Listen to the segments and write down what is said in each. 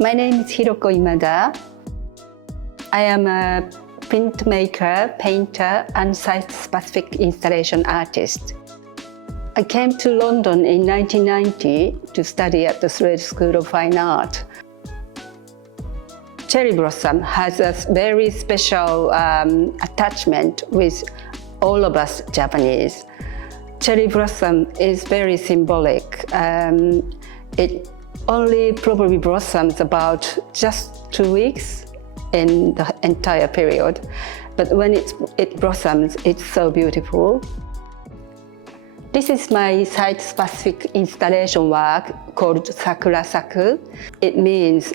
My name is Hiroko Imada. I am a printmaker, painter, and site-specific installation artist. I came to London in 1990 to study at the Slade School of Fine Art. Cherry blossom has a very special attachment with all of us Japanese. Cherry blossom is very symbolic. It only probably blossoms about just 2 weeks in the entire period. But when it blossoms, it's so beautiful. This is my site-specific installation work called Sakura saku. It means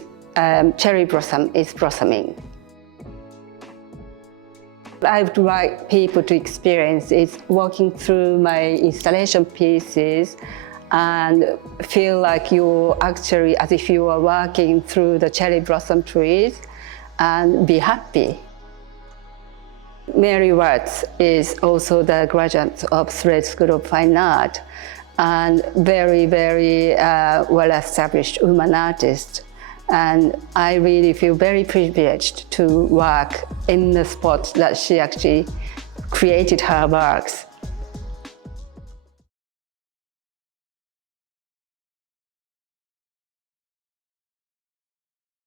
cherry blossom is blossoming. I would like people to experience is walking through my installation pieces and feel like you're actually as if you are walking through the cherry blossom trees and be happy. Mary Watts is also the graduate of Slade School of Fine Art and very, very well-established woman artist. And I really feel very privileged to work in the spot that she actually created her works.